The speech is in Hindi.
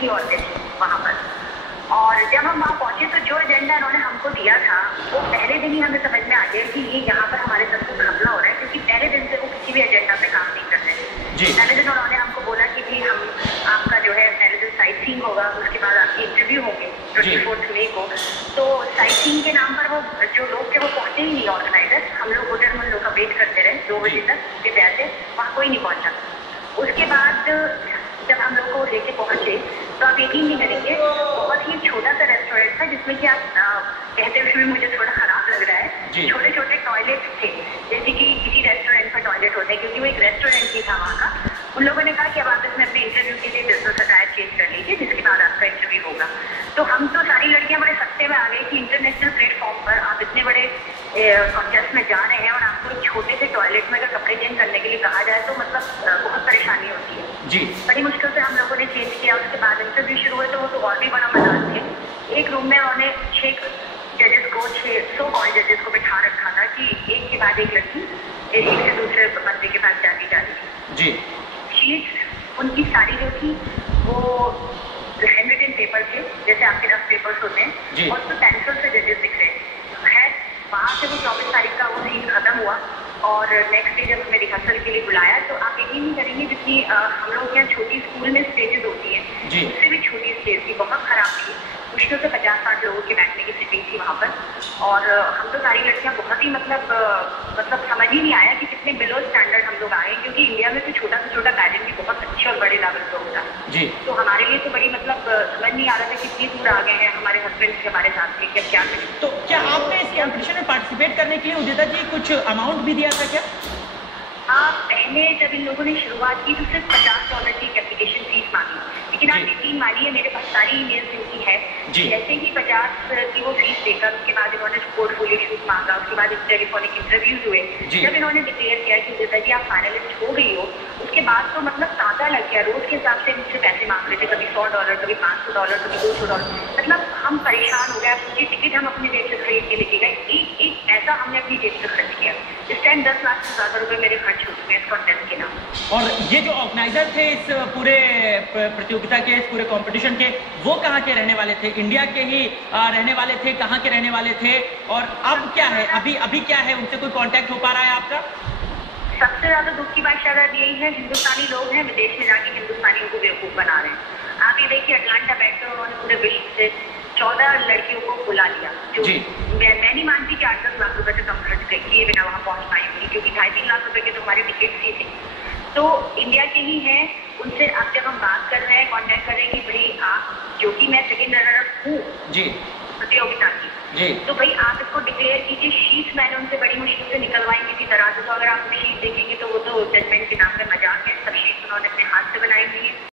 ही औरतें थी वहाँ पर। और जब हम वहाँ पहुंचे तो जो एजेंडा उन्होंने हमको दिया था वो पहले दिन ही हमें समझ में आ गया कि ये यहाँ पर हमारे साथ कुछ हमला हो रहा है, क्योंकि पहले दिन से वो किसी भी एजेंडा पे काम नहीं कर रहे थे। पहले दिन उन्होंने हमको बोला कि भी हम आपका जो है पहले दिन साइट सीइंग होगा, उसके बाद आपकी इंटरव्यू होंगे 24 मई को। तो साइट सीइंग के नाम पर वो जो लोग थे वो पहुंचे ही नहीं ऑर्गेनाइजर। हम लोग होटल में लोग का वेट करते रहे 2 बजे तक, उसके बाद से वहाँ कोई नहीं पहुंचा। उसके बाद जब हम लोग को लेके पहुंचे तो आप यकीन नहीं करेंगे, बहुत ही छोटा सा रेस्टोरेंट था जिसमें कि आप कहते हुए मुझे थोड़ा खराब लग रहा है, छोटे छोटे टॉयलेट थे जैसे कि किसी रेस्टोरेंट का टॉयलेट होता है, क्योंकि वो एक रेस्टोरेंट ही था वहाँ का। उन लोगों ने कहा कि अब आप इसमें अपने इंटरव्यू के लिए बिजनेस अटायर चेंज कर लीजिए, जिसके बाद आपका इंटरव्यू होगा। तो हम तो सारी लड़कियां बड़े सस्ते में आ गई कि इंटरनेशनल प्लेटफॉर्म पर आप इतने बड़े कॉन्टेस्ट में जा रहे हैं और आपको एक छोटे से टॉयलेट में अगर कपड़े चेंज करने के लिए कहा जाए तो मतलब बहुत परेशानी होती है जी। बड़ी मुश्किल से हम लोगों ने चेंज किया। उसके बाद इंटरव्यू शुरू हुए तो वो तो और भी बड़ा मजाक थे। एक रूम में उन्होंने 6 जजेस को 6 कॉल जजेस को बिठा रखा था कि एक के बाद एक लड़की एक से दूसरे बंदे के पास जाती जा रही थी जी। शीट्स उनकी सारी जो थी वो हैंड रिटन पेपर थे, जैसे आपके रफ पेपर्स होते हैं, और तो पेंसिल से जजेस दिख रहे हैं। वहाँ से वो 24 तारीख का वो सीन खत्म हुआ और नेक्स्ट डे जब हमें रिहर्सल के लिए बुलाया तो आप यकीन नहीं करेंगे जितनी हम लोग यहाँ छोटी स्कूल में स्टेजेस होती हैं उससे भी छोटी स्टेज थी, बहुत खराब थी। मुश्किल से 50-60 लोगों के बैठने की सीटिंग थी वहाँ पर। और हम तो सारी लड़कियाँ बहुत ही मतलब समझ ही नहीं आया कि कितने बिलो स्टैंडर्ड हम लोग आए, क्योंकि इंडिया में तो छोटा से छोटा पैजेंट भी बहुत अच्छे और बड़े लेवल पर होता है। तो हमारे लिए तो बड़ी मतलब समझ नहीं आ रहा था कितनी दूर आ गए हैं हमारे हस्बैंड हमारे साथ में, क्या करें। तो क्या आपने इस कॉम्पिटिशन में पार्टिसिपेट करने के लिए उदिता जी कुछ अमाउंट भी दिया था क्या? पहले जब इन लोगों ने शुरुआत की तो सिर्फ $50 की एप्लीकेशन फीस मांगी, लेकिन आप यकीन मानिए मेरे पास सारी ईमेल्स इनकी है। जैसे ही 50 की वो फीस देकर उसके बाद इन्होंने पोर्टफोलियो शूट मांगा, उसके बाद टेलीफोनिक इंटरव्यूज हुए। जब इन्होंने डिक्लेयर किया कि उदिता जी आप फाइनलिस्ट हो गई हो, उसके बाद तो मतलब तांता लग गया। रोज के हिसाब से मुझसे पैसे मांग रहे थे, कभी $100, कभी $500, कभी $200। मतलब हम परेशान हो गए। आप सोचिए टिकट हम अपनी जेब से खरीद के लेके गए, एक पैसा हमने अपनी जेब से खर्च किया। इस टाइम 10 लाख से ज्यादा रुपए मेरे खर्च हो चुके हैं इस कॉन्टेस्ट के नाम। और ये जो ऑर्गेनाइजर थे इस पूरे प्रतियोगिता के, इस पूरे कंपटीशन के, वो कहाँ के रहने वाले थे? इंडिया के ही रहने वाले थे? कहाँ के रहने वाले थे? और अब क्या है, अभी क्या है, उनसे कोई कांटेक्ट हो पा रहा है आपका? सबसे ज्यादा दुख की बात शायद यही है, हिंदुस्तानी लोग हैं विदेश में जाके हिंदुस्तानियों को बेवकूफ बना रहे हैं। आप ये देखिए अटलांटा बैठकर उन्होंने पूरे विश्व से 14 लड़कियों को बुला लिया, जो मैं नहीं मानती कि 8-10 लाख रुपए से कम खर्च किए बिना वहाँ पहुँच पाई होंगी, क्योंकि 2.5-3 लाख रुपए के तो हमारे टिकट ही थे। तो इंडिया के ही हैं, उनसे अब जब हम बात कर रहे हैं, कॉन्टेक्ट कर रहे हैं कि भाई आप, जो कि मैं सेकेंड रनर हूँ प्रतियोगिता की, तो भाई आप इसको डिक्लेयर कीजिए। शीट मैंने उनसे बड़ी मुश्किल से निकलवाई थी तरह से, तो अगर आप शीट देखेंगे तो वो